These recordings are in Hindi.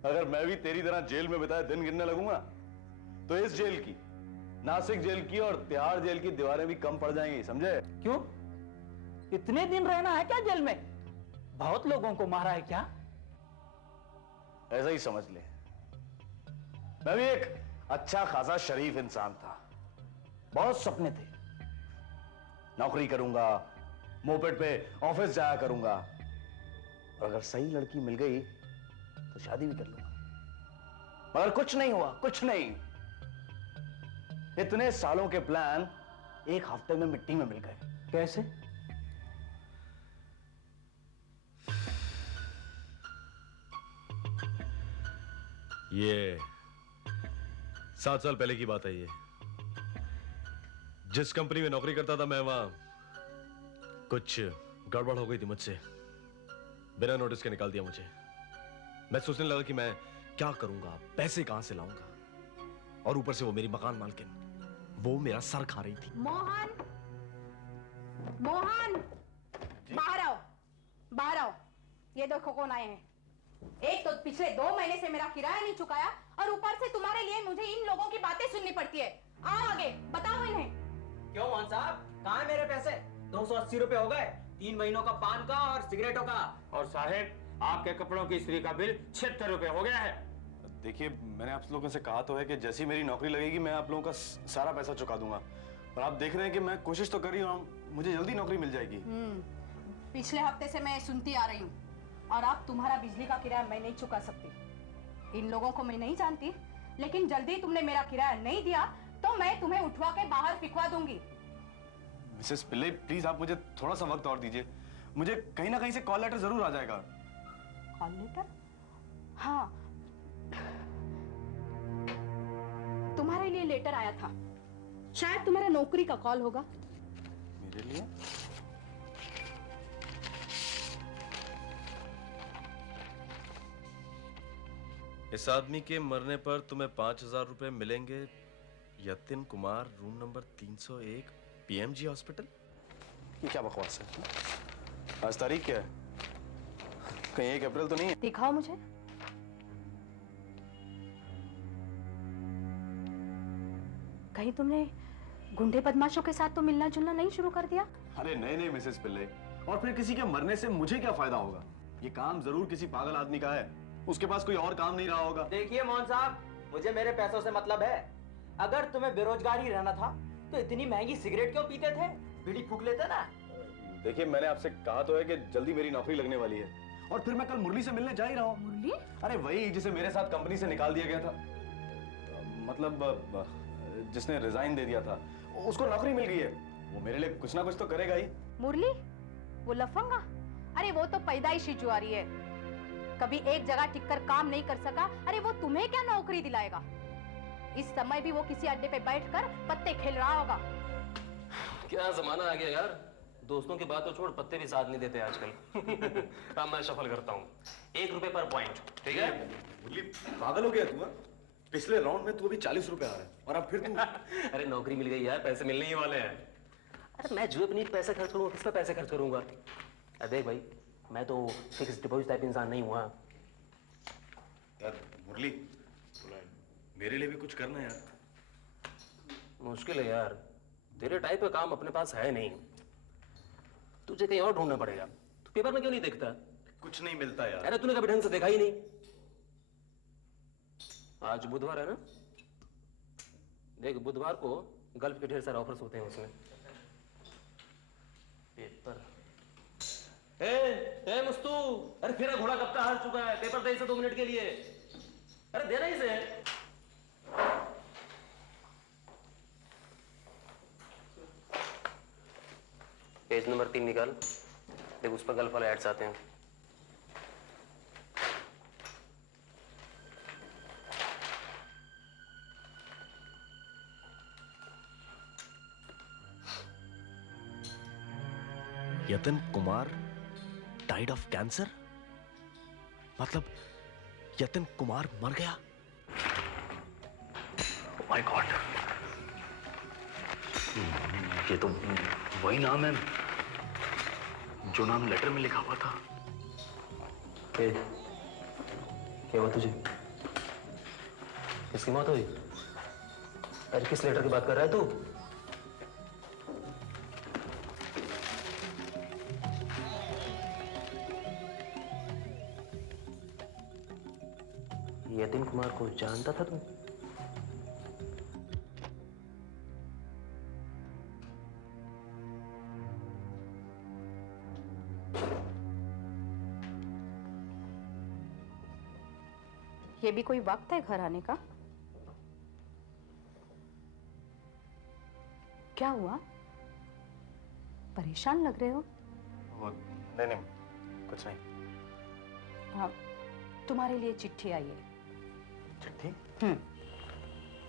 अगर मैं भी तेरी तरह जेल में बिताए दिन गिनने लगूंगा तो इस जेल की, नासिक जेल की और तिहाड़ जेल की दीवारें भी कम पड़ जाएंगी, समझे? क्यों? इतने दिन रहना है क्या जेल में? बहुत लोगों को मारा है क्या? ऐसा ही समझ ले। मैं भी एक अच्छा खासा शरीफ इंसान था। बहुत सपने थे, नौकरी करूंगा, मोपेड पे ऑफिस जाया करूंगा, और अगर सही लड़की मिल गई तो शादी भी कर लूंगा। मगर कुछ नहीं हुआ, कुछ नहीं। इतने सालों के प्लान एक हफ्ते में मिट्टी में मिल गए। कैसे? ये 7 साल पहले की बात है। ये जिस कंपनी में नौकरी करता था मैं, वहां कुछ गड़बड़ हो गई थी मुझसे। बिना नोटिस के निकाल दिया मुझे। मैं सोचने लगा कि मैं क्या करूंगा, पैसे कहां से लाऊंगा, और ऊपर से वो मेरी मकान मालकिन, वो मेरा सर खा रही थी। मोहन, मोहन, बाहर आओ, बाहर आओ। ये देखो कौन आए हैं। एक तो पिछले 2 महीने से मेरा किराया नहीं चुकाया, और ऊपर से तुम्हारे लिए मुझे इन लोगों की बातें सुननी पड़ती है। आओ आगे, बताओ इन्हें। क्यों मोहन साहब, कहाँ है मेरे पैसे? 280 रुपए हो गए, 3 महीनों का पान का और सिगरेटों का। और साहेब, आपके कपड़ों की इस्त्री का बिल 76 रुपए हो गया है। देखिए, मैंने आप लोगों से कहा तो है कि जैसी मेरी नौकरी लगेगी मैं आप लोगों का सारा पैसा चुका दूंगा। और आप देख रहे हैं कि मैं कोशिश तो कर रही हूँ, मुझे जल्दी नौकरी मिल जाएगी। पिछले हफ्ते से मैं सुनती आ रही हूँ, और अब तुम्हारा बिजली का किराया मैं नहीं चुका सकती। इन लोगों को मैं नहीं जानती, लेकिन जल्दी तुमने मेरा किराया नहीं दिया तो मैं तुम्हें उठवा के बाहर फिकवा दूंगी। मिसेस पिल्ले, प्लीज आप मुझे थोड़ा सा वक्त और दीजिए। मुझे कहीं ना कहीं से कॉल लेटर जरूर आ जाएगा। Call letter? हाँ, तुम्हारे लिए लेटर आया था। शायद तुम्हारा नौकरी का कॉल होगा। मेरे लिए? इस आदमी के मरने पर तुम्हें 5000 रुपए मिलेंगे। Yatin Kumar, room number 301, PMG hospital. ये क्या बकवास है? आज तारीख क्या है? कहीं 1 अप्रैल तो नहीं है? दिखाओ मुझे। कहीं तुमने गुंडे बदमाशों के साथ तो मिलना जुलना नहीं शुरू कर दिया? अरे नहीं नहीं मिसेस पिल्ले, और फिर किसी के मरने से मुझे क्या फायदा होगा? ये काम जरूर किसी पागल आदमी का है, उसके पास कोई और काम नहीं रहा होगा। देखिए मोहन साहब, मुझे मेरे पैसों से मतलब है। अगर तुम्हें बेरोजगारी रहना था तो इतनी महंगी सिगरेट क्यों पीते थे? बीड़ी फूक लेते ना। देखिए, मैंने आपसे कहा तो है कि जल्दी मेरी नौकरी लगने वाली है, और फिर मैं कल मुरली से मिलने जा ही रहा हूँ। मुरली? अरे वही जिसे मेरे साथ कंपनी से निकाल दिया गया था, मतलब जिसने रिजाइन दे दिया था, उसको नौकरी मिल गई है। वो मेरे लिए कुछ ना कुछ तो करेगा ही। मुरली? वो लफंगा? अरे वो तो पैदाइशी जुआरी है, कभी एक जगह टिककर काम नहीं कर सका। अरे वो तुम्हें क्या नौकरी दिलाएगा? इस समय भी वो किसी अड्डे पे बैठकर पत्ते खेल रहा होगा। क्या जमाना आ गया यार, दोस्तों की बात तो छोड़, पत्ते भी साथ नहीं देते आजकल। अब मैं शफल करता हूँ, 1 रुपए पर पॉइंट, ठीक है? मुरली, पागल हो गया तू? पिछले राउंड में तू अभी 40 रुपए आ रहा है, और अब फिर तू अरे नौकरी मिल गई यार, पैसे मिलने ही वाले हैं। अरे मैं जो अपनी पैसे खर्च करूंगा, किस पे पैसे खर्च करूंगा? अरे देख भाई, मैं तो फिक्स डिपॉजिट टाइप इंसान नहीं हुआ। यार मुरली, मेरे लिए भी कुछ करना यार। मुश्किल है यार, तेरे टाइप का काम अपने पास है नहीं, तुझे कहीं और ढूंढना पड़ेगा। तू पेपर में क्यों नहीं देखता? कुछ नहीं मिलता यार। अरे तूने कभी ढंग से देखा ही नहीं। आज बुधवार है ना, देख बुधवार को गल्फ के ढेर सारे ऑफर्स होते हैं उसमें। पेपर ए मुस्तू, अरे तेरा घोड़ा कब का हार चुका है, पेपर दे इसे 2 मिनट के लिए। अरे देना इसे। पेज नंबर 3 निकाल, देख उस पर गल्फ वाले एड्स आते हैं। Yatin Kumar died of cancer? मतलब यतिन कुमार मर गया? माय गॉड, ये तो वही नाम है जो नाम लेटर में लिखा हुआ था। क्या हुआ तुझे? किसकी मौत हुई? अरे किस लेटर की बात कर रहा है तू? यतीन कुमार को जानता था तुम? ये भी कोई वक्त है घर आने का? क्या हुआ? परेशान लग रहे हो? वो नहीं, कुछ नहीं। हाँ, तुम्हारे लिए चिट्ठी आई है। चिट्ठी?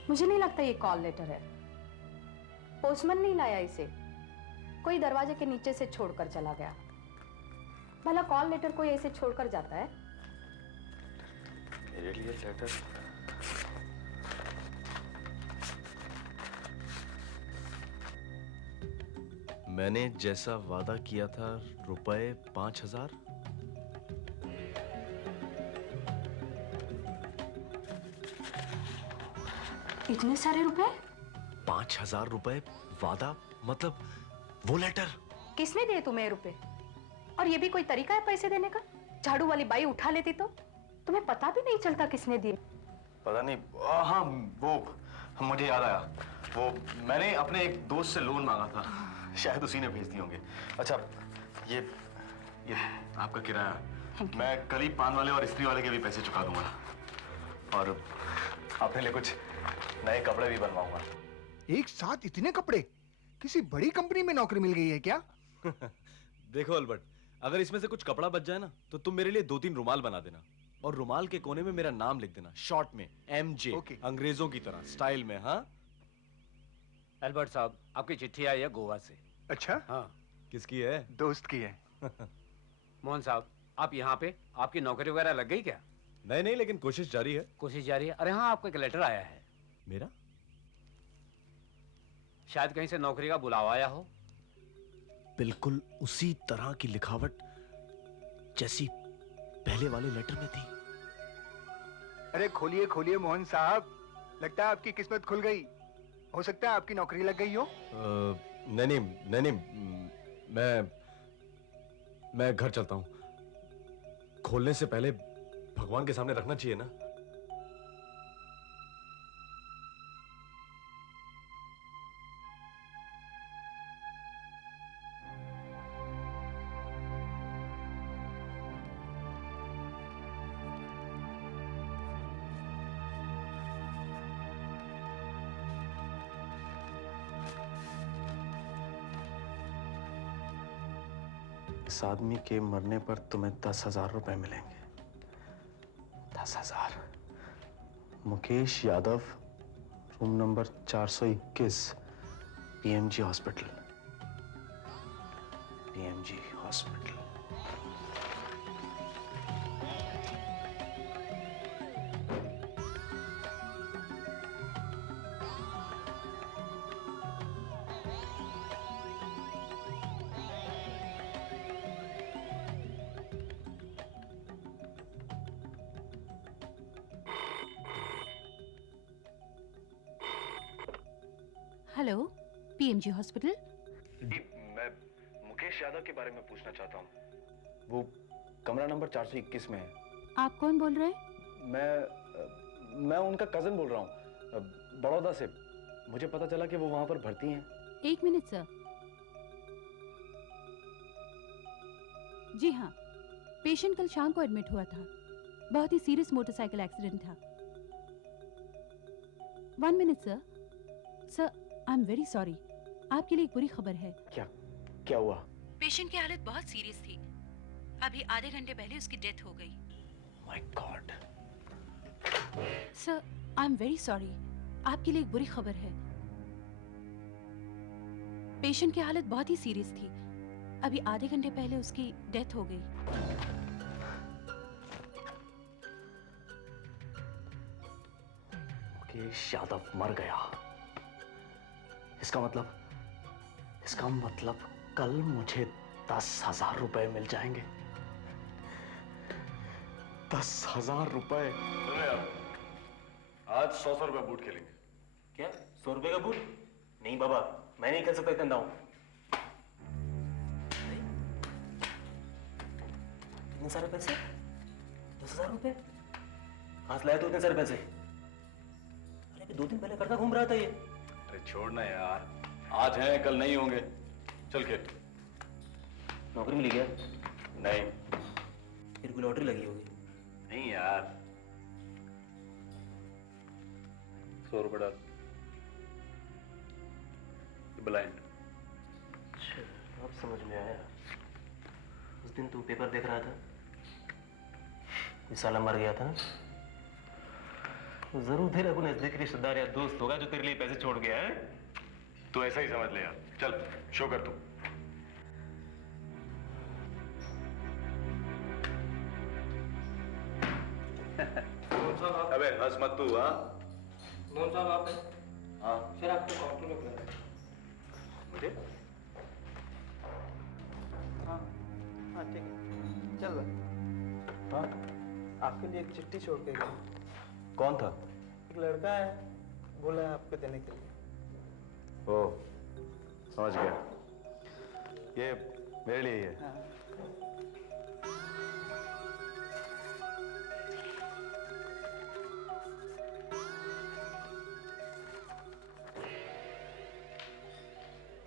मुझे नहीं लगता ये कॉल लेटर है। पोस्टमैन नहीं लाया इसे, कोई दरवाजे के नीचे से छोड़कर चला गया। भला कॉल लेटर कोई ऐसे छोड़कर जाता है? मेरे लिए लेटर? मैंने जैसा वादा किया था, रुपए 5,000। इतने सारे रुपए? 5,000 रुपए वादा, मतलब वो लेटर। किसने दिए तुम्हें ये रुपए? और ये भी कोई तरीका है पैसे देने का? झाड़ू वाली बाई उठा लेती तो तुम्हें पता भी नहीं चलता किसने दिए। पता नहीं। हाँ, वो मुझे याद आया। वो मैंने अपने एक दोस्त से लोन मांगा था, शायद उसी ने भेज दिए होंगे। अच्छा, ये आपका किराया। मैं कल ही पान वाले और स्त्री वाले के भी पैसे चुका दूंगा, और अपने लिए कुछ नए कपड़े भी बनवाऊंगा। एक साथ इतने कपड़े? किसी बड़ी कंपनी में नौकरी मिल गई है क्या? देखो अल्बर्ट, अगर इसमें से कुछ कपड़ा बच जाए ना, तो तुम मेरे लिए 2-3 रुमाल बना देना, और रुमाल के कोने में मेरा नाम लिख देना, शॉर्ट में MJ। ओके। अंग्रेजों की तरह स्टाइल में। हाँ अल्बर्ट साहब, आपकी चिट्ठी आई है गोवा से। अच्छा, हाँ। किसकी है? दोस्त की है। मोहन साहब, आप यहाँ पे, आपकी नौकरी वगैरह लग गई क्या? नहीं, लेकिन कोशिश जारी है। कोशिश जारी है। अरे हाँ, आपको एक लेटर आया है। मेरा? शायद कहीं से नौकरी का बुलावा आया हो। बिल्कुल उसी तरह की लिखावट जैसी पहले वाले लेटर में थी। अरे खोलिए खोलिए मोहन साहब, लगता है आपकी किस्मत खुल गई। हो सकता है आपकी नौकरी लग गई हो। नहीं, मैं घर चलता हूं। खोलने से पहले भगवान के सामने रखना चाहिए ना। इस आदमी के मरने पर तुम्हें 10,000 रुपए मिलेंगे। 10,000। Mukesh Yadav, room number 421, PMG hospital. PMG hospital. Hello, PMG hospital. मैं मुकेश यादव के बारे में पूछना चाहता हूँ। वो कमरा नंबर 421 में है। आप कौन बोल रहे हैं? मैं उनका कजन बोल रहा हूँ, बड़ौदा से। मुझे पता चला कि वो वहां पर भर्ती हैं। 1 मिनट सर। जी हाँ, पेशेंट कल शाम को एडमिट हुआ था। बहुत ही सीरियस मोटरसाइकिल एक्सीडेंट था। 1 minute sir. Sir, I am very sorry. आपके लिए एक बुरी खबर है। क्या हुआ? पेशेंट की हालत बहुत सीरियस थी। अभी आधे घंटे पहले उसकी डेथ हो गई। My God. Sir, I am very sorry. आपके लिए एक बुरी खबर है। पेशेंट की हालत बहुत ही सीरियस थी। अभी आधे घंटे पहले उसकी डेथ हो गई। मुकेश यादव मर गया। इसका मतलब कल मुझे 10,000 रुपए मिल जाएंगे। 10,000 रुपए। चलो यार, आज 100 रुपए बूट खेलेंगे। क्या 100 रुपए का बूट? नहीं बाबा, मैं नहीं कर सकता इतना दाम। इतने सारे पैसे? 10,000 रुपए कहां से लाया तू इतने सारे पैसे? अरे अभी 2 दिन पहले करता घूम रहा था ये। अरे छोड़ना यार, आज हैं कल नहीं होंगे। चल खेल। नौकरी मिली क्या? नहीं फिर कोई लॉटरी लगी होगी। नहीं यार, 100 रुपए डाल। ब्लाइंड। अच्छा, अब समझ में आया। उस दिन तू पेपर देख रहा था, ये साला मर गया था ना, तो जरूर तेरा कोई नजदीकी रिश्तेदार या दोस्त होगा जो तेरे लिए पैसे छोड़ गया है। तू ऐसा ही समझ ले यार। चल शो कर तू। अबे हंस मत तू। हाँ मोहन साहब आप हैं? हाँ सर आपको काउंटर में बुलाया है। मुझे हाँ हाँ ठीक है, चल रहा। हाँ आपके लिए एक चिट्ठी छोड़ के गया। कौन था? एक लड़का है, बोला है आपको देने के लिए। ओ समझ गया, ये मेरे लिए ही है। हाँ।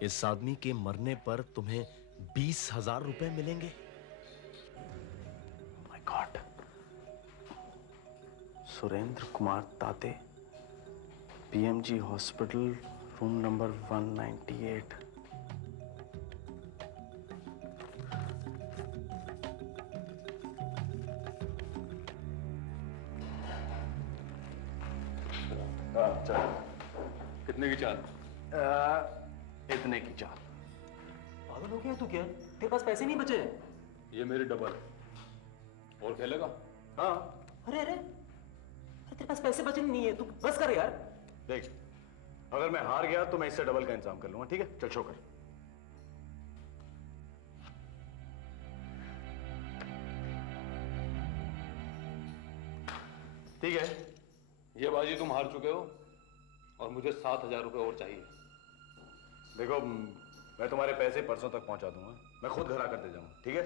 इस आदमी के मरने पर तुम्हें 20,000 रुपए मिलेंगे। My God. सुरेंद्र कुमार ताते, पीएमजी हॉस्पिटल, रूम नंबर 198। चल। कितने की चाल? इतने की चाल। पागल हो गया तू क्या? तेरे पास पैसे नहीं बचे? ये मेरी डबल। और खेलेगा? हाँ अरे अरे अरे तेरे पास पैसे बचे नहीं है, तू बस कर यार। देख, अगर मैं हार गया तो मैं इससे डबल का इंतजाम कर लूंगा। ठीक है, चल शो कर। ठीक है, ये बाजी तुम हार चुके हो और मुझे 7,000 रुपए और चाहिए। देखो मैं तुम्हारे पैसे परसों तक पहुंचा दूंगा। मैं खुद घर आकर दे जाऊंगा। ठीक है?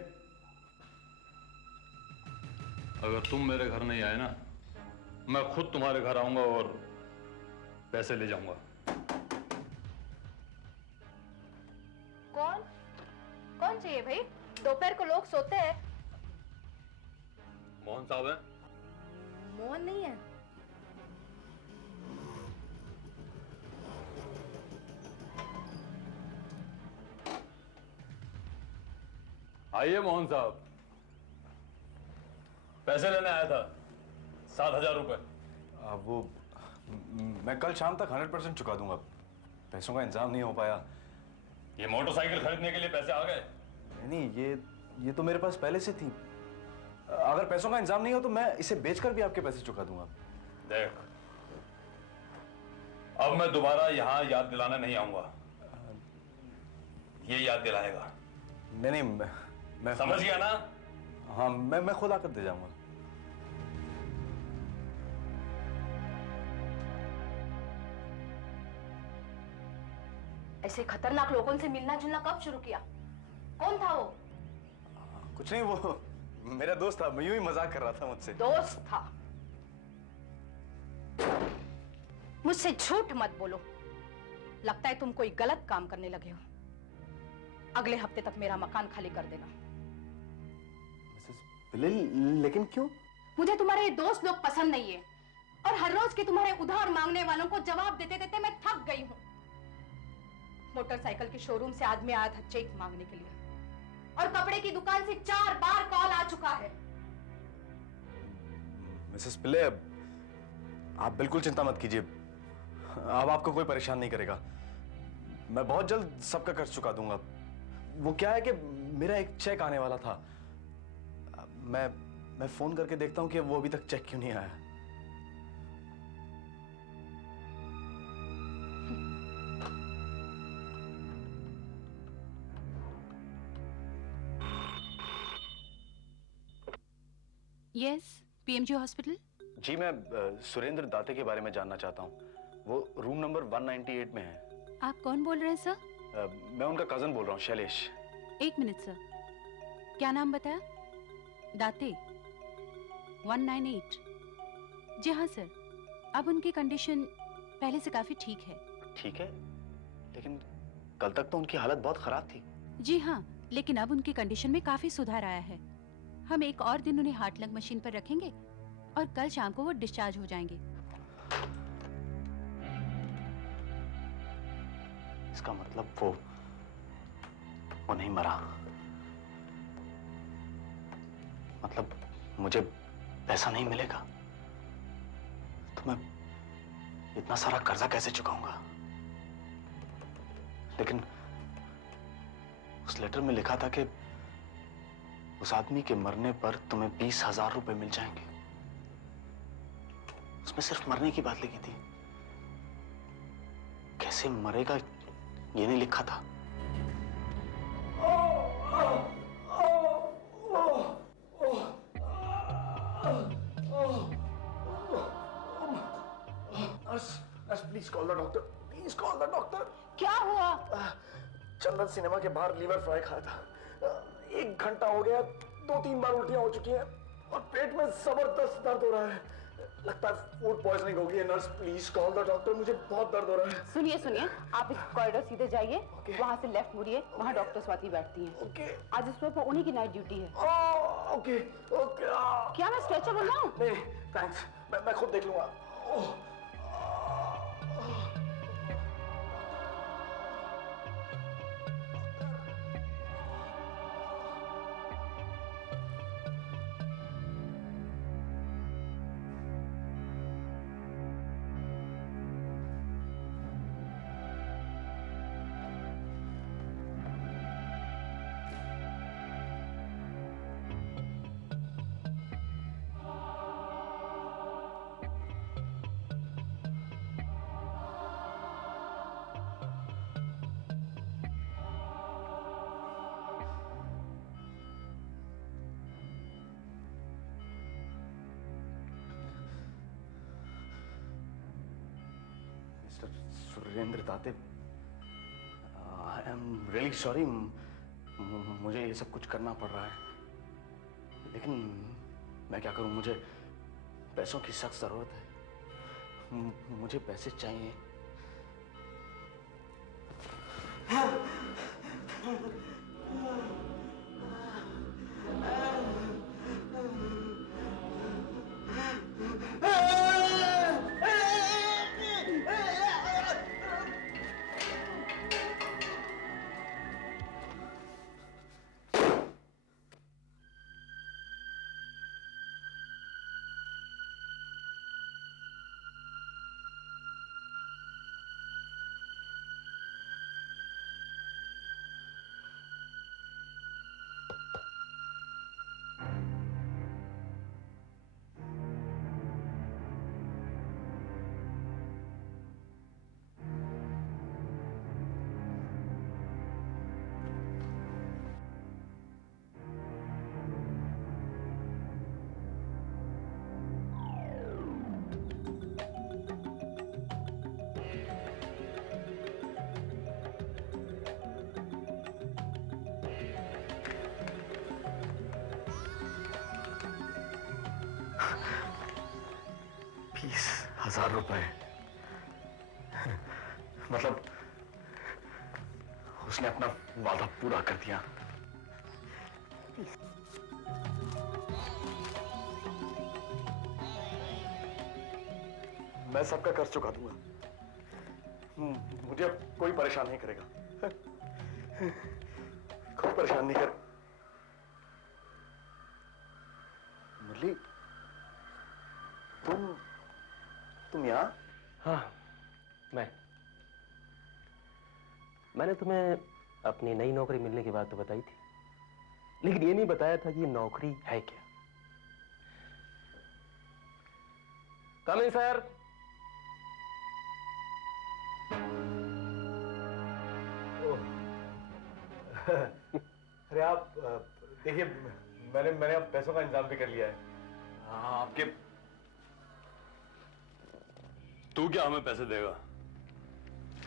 अगर तुम मेरे घर नहीं आए ना, मैं खुद तुम्हारे घर आऊंगा और पैसे ले जाऊंगा। कौन कौन चाहिए भाई? दोपहर को लोग सोते हैं। मोहन साहब हैं? मोहन नहीं है। आइए मोहन साहब, पैसे लेने आया था। 7,000 रुपए। वो मैं कल शाम तक 100% चुका दूंगा। पैसों का इंतजाम नहीं हो पाया। ये मोटरसाइकिल खरीदने के लिए पैसे आ गए? नहीं, ये तो मेरे पास पहले से थी। अगर पैसों का इंतजाम नहीं हो तो मैं इसे बेचकर भी आपके पैसे चुका दूंगा। देख, अब मैं दोबारा यहां याद दिलाने नहीं आऊंगा। ये याद दिलाएगा। नहीं, मैं समझ गया ना? हाँ, मैं खुद आकर दे जाऊंगा। ऐसे खतरनाक लोगों से मिलना जुलना कब शुरू किया? कौन था वो? कुछ नहीं, वो मेरा दोस्त था। मैं यूं ही मजाक कर रहा था मुझसे। दोस्त था? मुझसे झूठ मत बोलो। लगता है तुम कोई गलत काम करने लगे हो। अगले हफ्ते तक मेरा मकान खाली कर देना। लेकिन क्यों? मुझे तुम्हारे दोस्त लोग पसंद नहीं है और हर रोज के तुम्हारे उधार मांगने वालों को जवाब देते देते मैं थक गई हूँ। मोटरसाइकिल के शोरूम से आदमी आया था चेक मांगने के लिए और कपड़े की दुकान से 4 बार कॉल आ चुका है। मिसेस पिल्ले, आप बिल्कुल चिंता मत कीजिए। अब आपको कोई परेशान नहीं करेगा। मैं बहुत जल्द सबका कर्ज चुका दूंगा। वो क्या है कि मेरा एक चेक आने वाला था। मैं फोन करके देखता हूं कि वो अभी तक चेक क्यों नहीं आया। Yes PMG hospital? जी, मैं सुरेंद्र दाते के बारे में जानना चाहता हूँ। वो रूम नंबर 198 में है। आप कौन बोल रहे हैं सर? मैं उनका कजन बोल रहा हूँ, शैलेश। एक मिनट सर, क्या नाम बताया? दाते 198। जी हाँ सर, अब उनकी कंडीशन पहले से काफी ठीक है। ठीक है, लेकिन कल तक तो उनकी हालत बहुत खराब थी। जी हाँ, लेकिन अब उनकी कंडीशन में काफी सुधार आया है। हम एक और दिन उन्हें हार्ट लंग मशीन पर रखेंगे और कल शाम को वो डिस्चार्ज हो जाएंगे। इसका मतलब वो नहीं मरा। मतलब मुझे पैसा नहीं मिलेगा तो मैं इतना सारा कर्जा कैसे चुकाऊंगा? लेकिन उस लेटर में लिखा था कि उस आदमी के मरने पर तुम्हें 20,000 रुपए मिल जाएंगे। उसमें सिर्फ मरने की बात लिखी थी, कैसे मरेगा ये नहीं लिखा था। Please call the doctor, please call the doctor. क्या हुआ? चंदन सिनेमा के बाहर लीवर फ्राई खाया था। 1 घंटा हो गया, 2-3 बार उल्टियां हो चुकी हैं और पेट में जबरदस्त दर्द हो रहा है। लगता है फूड पॉइजनिंग हो गई है। Nurse please call the doctor, मुझे बहुत दर्द हो रहा है। सुनिए सुनिए, आप इस कॉरिडोर सीधे जाइए, वहाँ से लेफ्ट मुड़िए, वहाँ डॉक्टर स्वाति बैठती हैं। ओके। आज इस पर उन्हीं की नाइट ड्यूटी है। Okay okay. क्या मैं स्ट्रेचर बुलवाऊं? नहीं थैंक्स, मैं खुद देख लूंगा। Mister Surendra Date, I am really sorry. मुझे ये सब कुछ करना पड़ रहा है, लेकिन मैं क्या करूं? मुझे पैसों की सख्त जरूरत है। मुझे पैसे चाहिए। ₹20,000। मतलब उसने अपना वादा पूरा कर दिया। मैं सबका कर्ज चुका दूंगा। मुझे अब कोई परेशान नहीं करेगा। कोई परेशान नहीं कर। मुरली, तुम यहाँ? हाँ, मैंने तुम्हें अपनी नई नौकरी मिलने की बात तो बताई थी, लेकिन ये नहीं बताया था कि ये नौकरी है क्या। कम इन सर। अरे आप देखिए, मैंने अब पैसों का इंतजाम भी कर लिया है। आप कि तू क्या हमें पैसे देगा?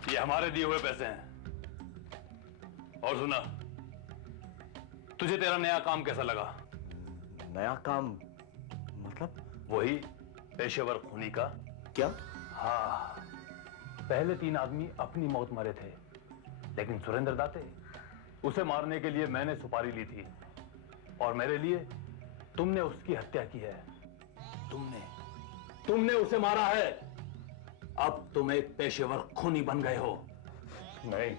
ये हमारे दिए हुए पैसे हैं। और सुना, तुझे तेरा नया काम कैसा लगा? नया काम मतलब? वही पेशेवर खूनी का। क्या? हाँ, पहले 3 आदमी अपनी मौत मरे थे, लेकिन सुरेंद्र दाते, उसे मारने के लिए मैंने सुपारी ली थी, और मेरे लिए तुमने उसकी हत्या की है। तुमने उसे मारा है। अब तुम एक पेशेवर खूनी बन गए हो। नहीं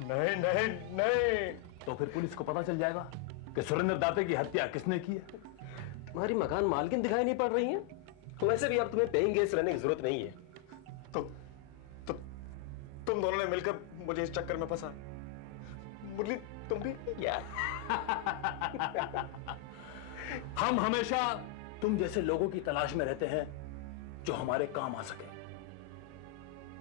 नहीं नहीं नहीं। तो फिर पुलिस को पता चल जाएगा कि सुरेंद्र दाते की हत्या किसने की है। तुम्हारी मकान मालकिन दिखाई नहीं पड़ रही है? तो वैसे भी अब तुम्हें पेइंग गेस्ट रहने की जरूरत नहीं है। तो तुम दोनों ने मिलकर मुझे इस चक्कर में फंसा। मुरली तुम भी यार हम हमेशा तुम जैसे लोगों की तलाश में रहते हैं जो हमारे काम आ सके।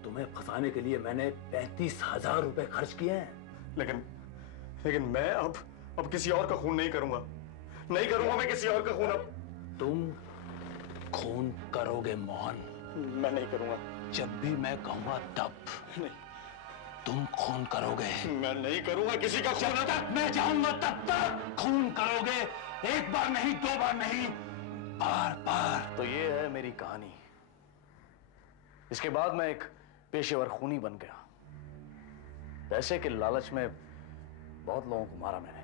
तुम्हें फंसाने के लिए मैंने 35,000 रुपए खर्च किए हैं। लेकिन मैं अब किसी और का खून नहीं करूंगा। नहीं करूंगा मैं किसी और का खून। अब तुम खून करोगे मोहन। मैं नहीं करूंगा। जब भी मैं कहूंगा तब नहीं, तुम खून करोगे। मैं नहीं करूंगा किसी का खून। जब तक मैं चाहूंगा तब तक खून करोगे। एक बार नहीं, 2 बार नहीं, बार बार। तो ये है मेरी कहानी। इसके बाद मैं एक पेशेवर खूनी बन गया। पैसे के लालच में बहुत लोगों को मारा मैंने।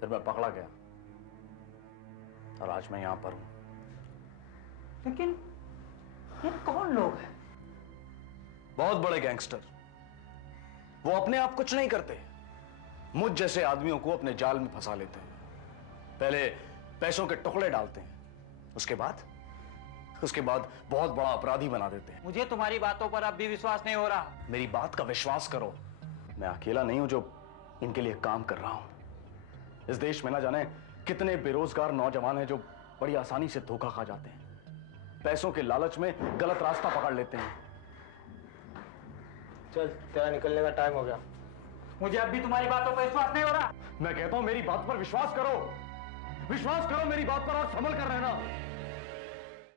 फिर मैं पकड़ा गया और आज मैं यहां पर हूं। लेकिन ये कौन लोग हैं? बहुत बड़े गैंगस्टर। वो अपने आप कुछ नहीं करते, मुझ जैसे आदमियों को अपने जाल में फंसा लेते हैं। पहले पैसों के टुकड़े डालते हैं, उसके बाद बहुत बड़ा अपराधी बना देते हैं। मुझे तुम्हारी बातों पर अब भी विश्वास नहीं हो रहा। मेरी बात का विश्वास करो। मैं अकेला नहीं हूं जो इनके लिए काम कर रहा हूं। इस देश में ना जाने कितने बेरोजगार नौजवान हैं जो बड़ी आसानी से धोखा खा जाते हैं, पैसों के लालच में गलत रास्ता पकड़ लेते हैं। चल, तेरा निकलने का टाइम हो गया। मुझे अब भी तुम्हारी बातों पर विश्वास नहीं हो रहा। मैं कहता हूं मेरी बात पर विश्वास करो। विश्वास करो मेरी बात पर और संभल कर रहना।